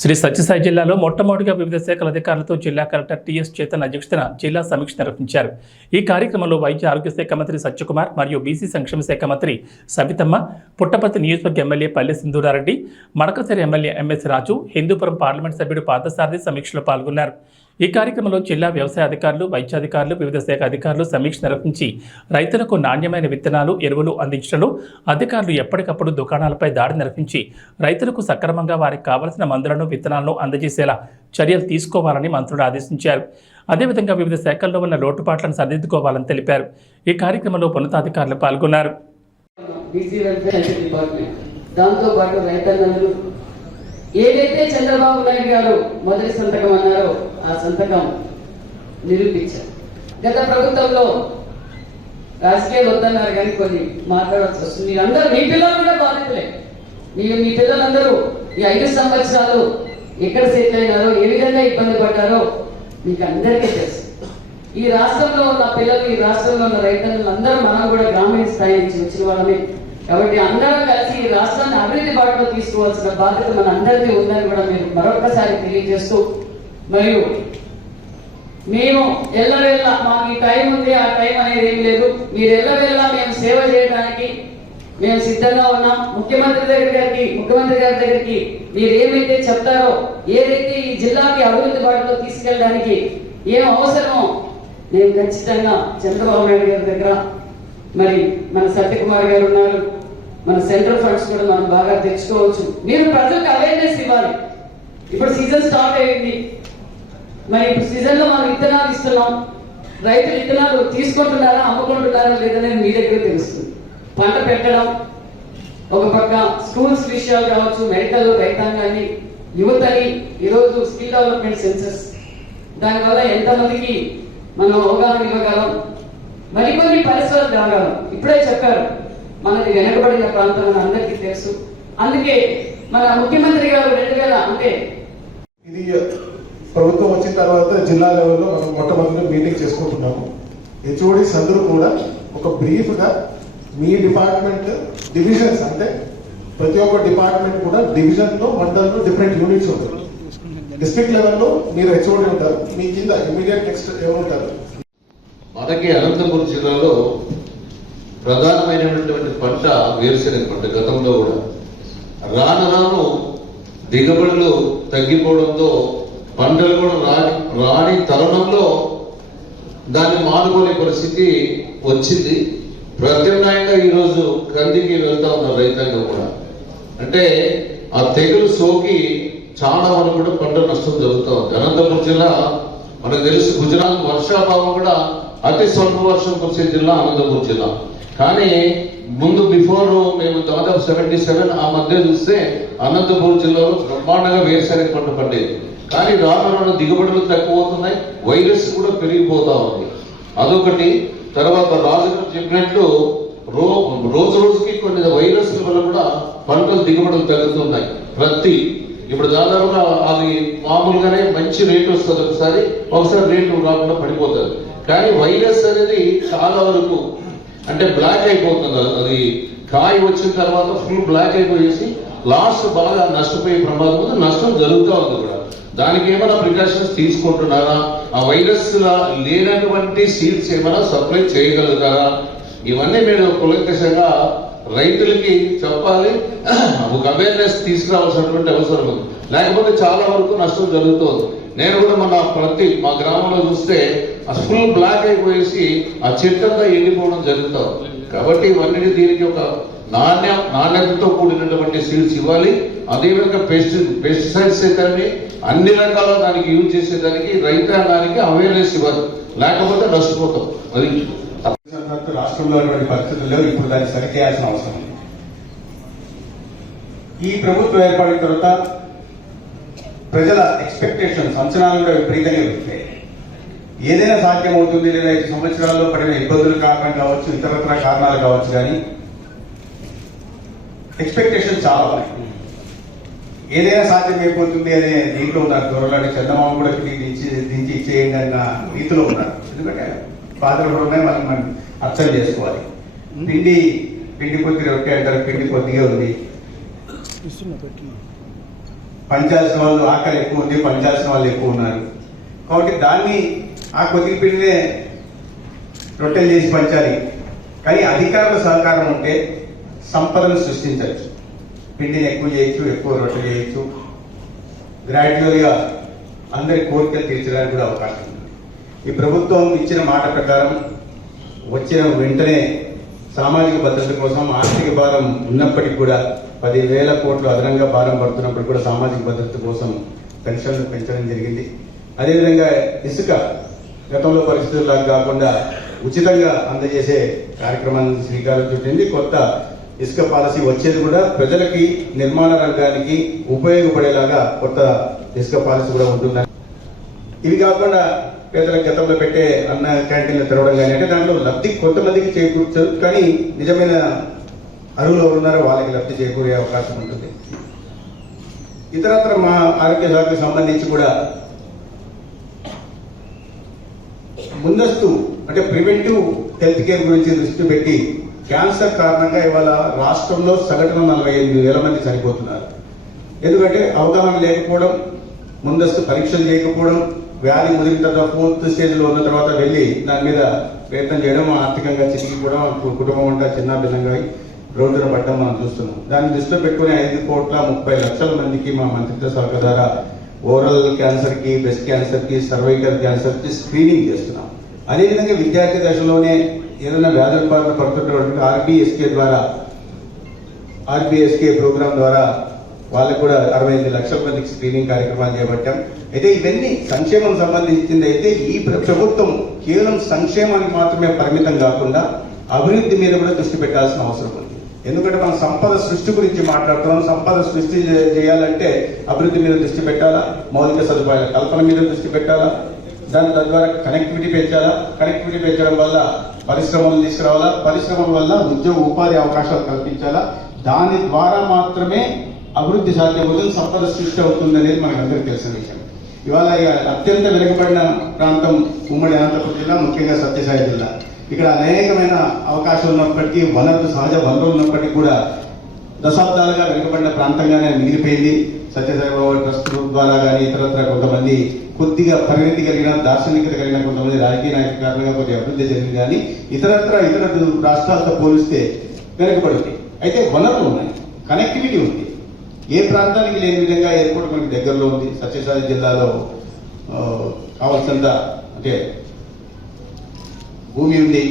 శ్రీ సత్యసాయి జిల్లాలో మొట్టమొదటిగా వివిధ శాఖల అధికారులతో జిల్లా కలెక్టర్ టిఎస్ చేతన్ అధ్యక్షతన జిల్లా సమీక్ష నిర్వహించారు. ఈ కార్యక్రమంలో వైద్య ఆరోగ్య శాఖ మంత్రి సత్యకుమార్ మరియు బీసీ సంక్షేమ శాఖ మంత్రి సబితమ్మ, పుట్టపర్తి నియోజకవర్గ ఎమ్మెల్యే పల్లె సింధూరారెడ్డి, మడకసిరి ఎమ్మెల్యే ఎంఎస్ రాజు, హిందూపురం పార్లమెంట్ సభ్యుడు పార్థసారథి సమీక్షలో పాల్గొన్నారు. ఈ కార్యక్రమంలో జిల్లా వ్యవసాయ అధికారులు, వైద్యాధికారులు, వివిధ శాఖ అధికారులు సమీక్ష నిర్వహించి రైతులకు నాణ్యమైన విత్తనాలు, ఎరువులు అందించడంలో అధికారులు ఎప్పటికప్పుడు దుకాణాలపై దాడి నిర్వహించి రైతులకు సక్రమంగా వారికి కావలసిన మందులను, విత్తనాలను అందజేసేలా చర్యలు తీసుకోవాలని మంత్రులు ఆదేశించారు. అదేవిధంగా వివిధ శాఖల్లో ఉన్న లోటుపాట్లను సరిదిద్దుకోవాలని తెలిపారు. ఈ కార్యక్రమంలో ఉన్నతాధికారులు పాల్గొన్నారు. ఏదైతే చంద్రబాబు నాయుడు గారు మొదటి సంతకం అన్నారో ఆ సంతకం నిరూపించారు. గత ప్రభుత్వంలో రాజకీయాలు వద్దన్నారు కానీ కొన్ని మాట్లాడాల్సి వస్తుంది. మీరందరూ, మీ పిల్లలు కూడా బాధితులే. మీ పిల్లలందరూ ఈ 5 సంవత్సరాలు ఎక్కడ సెటిల్ అయినారో, ఏ విధంగా ఇబ్బంది పడ్డారో మీకు అందరికీ తెలుసు. ఈ రాష్ట్రంలో ఉన్న పిల్లలు, ఈ రాష్ట్రంలో ఉన్న రైతులు అందరూ మనం కూడా గ్రామీణ స్థాయి నుంచి వచ్చిన వాళ్ళమే. కాబట్టి అందరం కలిసి ఈ రాష్ట్రాన్ని అభివృద్ధి బాటలో తీసుకోవాల్సిన బాధ్యత మన అందరికీ ఉందని కూడా మీరు మరొకసారి తెలియజేస్తూ, మరియు మేము ఎల్లవేళ మాకు ఈ టైం ఉంది, ఆ టైం అనేది ఏం లేదు. మీరు ఎల్లవేళ మేము సేవ చేయడానికి మేము సిద్ధంగా ఉన్నాం. ముఖ్యమంత్రి గారి దగ్గరికి మీరు ఏమైతే చెప్తారో, ఏదైతే ఈ జిల్లాకి అభివృద్ధి బాటలో తీసుకెళ్ళడానికి ఏం అవసరమో నేను ఖచ్చితంగా చంద్రబాబు నాయుడు గారి దగ్గర, మరి మన సత్యకుమార్ గారు ఉన్నారు, మన సెంట్రల్ ఫండ్స్ కూడా మనం బాగా తెచ్చుకోవచ్చు. మీరు ప్రజలకు అవేర్నెస్ ఇవ్వాలి. ఇప్పుడు సీజన్ స్టార్ట్ అయ్యింది. మరి ఇప్పుడు సీజన్ లో మనం విత్తనాలు ఇస్తున్నాం. రైతులు విత్తనాలు తీసుకుంటున్నారా, అమ్ముకుంటున్నారా లేదనేది మీ దగ్గర తెలుస్తుంది. పంట పెట్టడం ఒక పక్క, స్కూల్స్ విషయాలు కావచ్చు, మెడికల్, రైతాంగాన్ని, యువతని, ఈరోజు స్కిల్ డెవలప్మెంట్ సెన్సెస్, దానివల్ల ఎంతమందికి మనం అవగాహన ఇవ్వగలం, మరికొన్ని పరిసరాలు రాగలం. ఇప్పుడే చెప్పారు, మనది వెనకబడిన ప్రాంతం అని అందరికీ తెలుసు. అందుకే మన ముఖ్యమంత్రి గారు 2000 అంటే ఇది ప్రభుత్వం వచ్చిన తర్వాత జిల్లా లెవెల్లో మనం మొట్టమొదటి మీటింగ్ చేసుకుంటున్నాము. హెచ్ఓడిస్ అందరూ కూడా ఒక బ్రీఫ్గా మీ డిపార్ట్మెంట్ డివిజన్స్, అంటే ప్రతి ఒక్క డిపార్ట్మెంట్ కూడా డివిజన్లో, మండలంలో డిఫరెంట్ యూనిట్స్ ఉంటాయి. డిస్ట్రిక్ట్ లెవెల్లో మీరు హెచ్ఓడి ఉంటారు, మీ కింద ఇమీడియట్ నెక్స్ట్ ఎవరు ఉంటారు. మనకి అనంతపురం జిల్లాలో ప్రధానమైనటువంటి పంట వేరుశెనగ పంట. గతంలో కూడా రాను దిగుబడులు తగ్గిపోవడంతో పంటలు కూడా రాని తరుణంలో దాన్ని మానుకునే పరిస్థితి వచ్చింది. ప్రత్యామ్నాయంగా ఈరోజు కందికి వెళ్తా ఉన్నారు రైతాంగం కూడా. అంటే ఆ తెగులు సోకి చాలా వరకు కూడా పంట నష్టం జరుగుతూ ఉంది. అనంతపురం జిల్లా మనకు తెలుసు, గుజరాత్ వర్షాభావం కూడా అతి స్వల్ప వర్షం కురిసే జిల్లా అనంతపురం జిల్లా. కానీ ముందు బిఫోర్ మేము దాదాపు 77 ఆ మధ్య చూస్తే అనంతపురం జిల్లాలో బ్రహ్మాండంగా వేరుశెనగ పంట పండేది. కానీ రాను దిగుబడులు తక్కువ అవుతున్నాయి, వైరస్ కూడా పెరిగిపోతా ఉంది. అదొకటి. తర్వాత రాజుగారు చెప్పినట్లు రోజు రోజుకి కొన్ని వైరస్ల వల్ల కూడా పంటల దిగుబడులు తగ్గుతున్నాయి. ఇప్పుడు దాదాపుగా అది మామూలుగానే మంచి రేటు వస్తుంది, ఒకసారి రేటు రాకుండా పడిపోతుంది. కానీ వైరస్ అనేది చాలా వరకు అంటే బ్లాక్ అయిపోతుంది. అది కాయ వచ్చిన తర్వాత ఫుల్ బ్లాక్ అయిపోయేసి లాస్ట్ బాగా నష్టపోయే ప్రమాదం ఉంది. నష్టం జరుగుతూ ఉంది కూడా. దానికి ఏమైనా ప్రికాషన్స్ తీసుకుంటున్నారా? ఆ వైరస్ లేనటువంటి సీడ్స్ ఏమైనా సప్లై చేయగలుగుతారా? ఇవన్నీ మీరు కులంకషంగా రైతులకి చెప్పాలి. ఒక అవేర్నెస్ తీసుకురావాల్సినటువంటి అవసరం ఉంది. లేకపోతే చాలా వరకు నష్టం జరుగుతుంది. నేను కూడా మా గ్రామంలో చూస్తే ఆ ఫుల్ బ్లాక్ అయిపోయేసి ఆ చెట్టంతా ఎండిపోవడం జరుగుతాం. కాబట్టి ఇవన్నీ దీనికి ఒక నాణ్యతతో కూడినటువంటి సీడ్స్ ఇవ్వాలి. అదేవిధంగా పెస్టిసైడ్స్ అయితే అన్ని రకాల దానికి యూజ్ చేసేదానికి రైతాంగానికి అవేర్నెస్ ఇవ్వాలి, లేకపోతే నష్టపోతాం. అది రాష్ట్రంలో పరిస్థితుల్లో ఇప్పుడు దాన్ని సరిచేయాల్సిన అవసరం ఉంది. ఈ ప్రభుత్వం ఏర్పడిన తర్వాత ప్రజల ఎక్స్పెక్టేషన్స్, అంచనాలు కూడా విపరీతంగా ఉంటాయి. ఏదైనా సాధ్యమవుతుంది, లేదా 5 సంవత్సరాల్లో పడిన ఇబ్బందులు కారణం కావచ్చు, ఇతరత్ర కారణాలు కావచ్చు, కానీ ఎక్స్పెక్టేషన్స్ చాలా ఉన్నాయి. ఏదైనా సాధ్యమైపోతుంది అనే దీంట్లో ఉన్నారు. త్వరలో చందమామ కూడా దించి ఇచ్చేయండి అన్న రీతిలో ఉన్నారు. ఎందుకంటే బాధలు కూడా ఉన్నాయి, మనం అర్థం చేసుకోవాలి. పిండి కొద్ది రొట్టె అంటారు, పిండి కొద్దిగా ఉంది. పంచాల్సిన వాళ్ళు ఆకలి ఎక్కువ ఉంది, పంచాల్సిన వాళ్ళు ఎక్కువ ఉన్నారు. కాబట్టి దాన్ని ఆ కొద్ది పిండినే రొట్టెలు చేసి పంచాలి. కానీ అధికారుల సహకారం ఉంటే సంపదను సృష్టించవచ్చు. పిండిని ఎక్కువ చేయొచ్చు, ఎక్కువ రొట్టెలు చేయొచ్చు. గ్రాడ్యువల్గా అందరి కోరికలు తీర్చడానికి కూడా అవకాశం ఉంది. ఈ ప్రభుత్వం ఇచ్చిన మాట ప్రకారం వచ్చిన వెంటనే సామాజిక భద్రత కోసం ఆర్థిక భారం ఉన్నప్పటికీ కూడా 10,000 కోట్లు అదనంగా భారం పడుతున్నప్పుడు కూడా సామాజిక భద్రత కోసం పెన్షన్లు పెంచడం జరిగింది. అదేవిధంగా ఇసుక గతంలో పరిస్థితుల్లాగా కాకుండా ఉచితంగా అందజేసే కార్యక్రమాన్ని శ్రీకారం చుట్టింది. కొత్త ఇసుక పాలసీ వచ్చేది కూడా ప్రజలకి, నిర్మాణ రంగానికి ఉపయోగపడేలాగా కొత్త ఇసుక పాలసీ కూడా ఉంటుందని. ఇవి కాకుండా పేదలకు గతంలో పెట్టే అన్న క్యాంటీన్లు తెరవడం కానీ, అంటే దాంట్లో లబ్ధి కొంతమందికి చేకూర్చదు, కానీ నిజమైన అర్హులు ఎవరున్నారో వాళ్ళకి లబ్ధి చేకూరే అవకాశం ఉంటుంది. ఇతరత్ర మా ఆరోగ్య శాఖకు సంబంధించి కూడా ముందస్తు అంటే ప్రివెంటివ్ హెల్త్ కేర్ గురించి దృష్టి పెట్టి క్యాన్సర్ కారణంగా ఇవాళ రాష్ట్రంలో సగటున 48,000 మంది చనిపోతున్నారు. ఎందుకంటే అవగాహన లేకపోవడం, ముందస్తు పరీక్షలు చేయకపోవడం, వ్యాధి ముదిరిన తర్వాత 4th స్టేజ్లో ఉన్న తర్వాత వెళ్ళి దాని మీద ప్రయత్నం చేయడం, ఆర్థికంగా చితికిపోవడం, కుటుంబం అంతా చిన్న భిన్నంగా రోడ్డున పడ్డం మనం చూస్తున్నాం. దాన్ని దృష్టిలో పెట్టుకుని 5,30,00,000 మందికి మా మంత్రిత్వ శాఖ ద్వారా ఓరల్ క్యాన్సర్కి, బ్రెస్ట్ క్యాన్సర్కి, సర్వైకల్ క్యాన్సర్కి స్క్రీనింగ్ చేస్తున్నాం. అదేవిధంగా విద్యార్థి దశలోనే ఏదైనా వ్యాధుల బారిన పడుతున్నటువంటి ఆర్బీఎస్కే ప్రోగ్రాం ద్వారా వాళ్ళకు కూడా 68 లక్షల మందికి స్క్రీనింగ్ కార్యక్రమాలు చేపట్టాం. అయితే ఇవన్నీ సంక్షేమం సంబంధించింది. అయితే ఈ ప్రభుత్వం కేవలం సంక్షేమానికి మాత్రమే పరిమితం కాకుండా అభివృద్ధి మీద కూడా దృష్టి పెట్టాల్సిన అవసరం ఉంది. ఎందుకంటే మనం సంపద సృష్టి గురించి మాట్లాడుతున్నాం. సంపద సృష్టి చేయాలంటే అభివృద్ధి మీద దృష్టి పెట్టాలా, మౌలిక సదుపాయాల కల్పన మీద దృష్టి పెట్టాలా, దాని తద్వారా కనెక్టివిటీ పెంచాలా, కనెక్టివిటీ పెంచడం వల్ల పరిశ్రమలు తీసుకురావాలా, పరిశ్రమల వల్ల ఉద్యోగ ఉపాధి అవకాశాలు కల్పించాలా. దాని ద్వారా మాత్రమే అభివృద్ధి సాధ్యమవుతుంది, సంపద సృష్టి అవుతుంది అనేది మనకు అందరికీ తెలిసిన విషయం. ఇవాళ అత్యంత వెనుకబడిన ప్రాంతం ఉమ్మడి అనంతపురం జిల్లా, ముఖ్యంగా సత్యసాయి జిల్లా. ఇక్కడ అనేకమైన అవకాశాలు ఉన్నప్పటికీ, సహజ వనరులు ఉన్నప్పటికీ కూడా దశాబ్దాలుగా వెనుకబడిన ప్రాంతంగానే మిగిలిపోయింది. సత్యసాయి బాబా ట్రస్ట్ ద్వారా కానీ ఇతరత్ర కొంతమంది కొద్దిగా పరిణతి కలిగిన, దార్శనికత కలిగిన కొంతమంది రాజకీయ నాయకుల కారణంగా కొద్దిగా అభివృద్ధి జరిగింది. కానీ ఇతర రాష్ట్రాలతో పోలిస్తే వెనుకబడింది. అయితే వనరులు ఉన్నాయి, కనెక్టివిటీ ఉంది. ఏ ప్రాంతానికి లేని విధంగా ఎయిర్పోర్ట్ మనకి దగ్గరలో ఉంది. సత్యసాయి జిల్లాలో కావాల్సినంత అంటే భూమి ఉంది,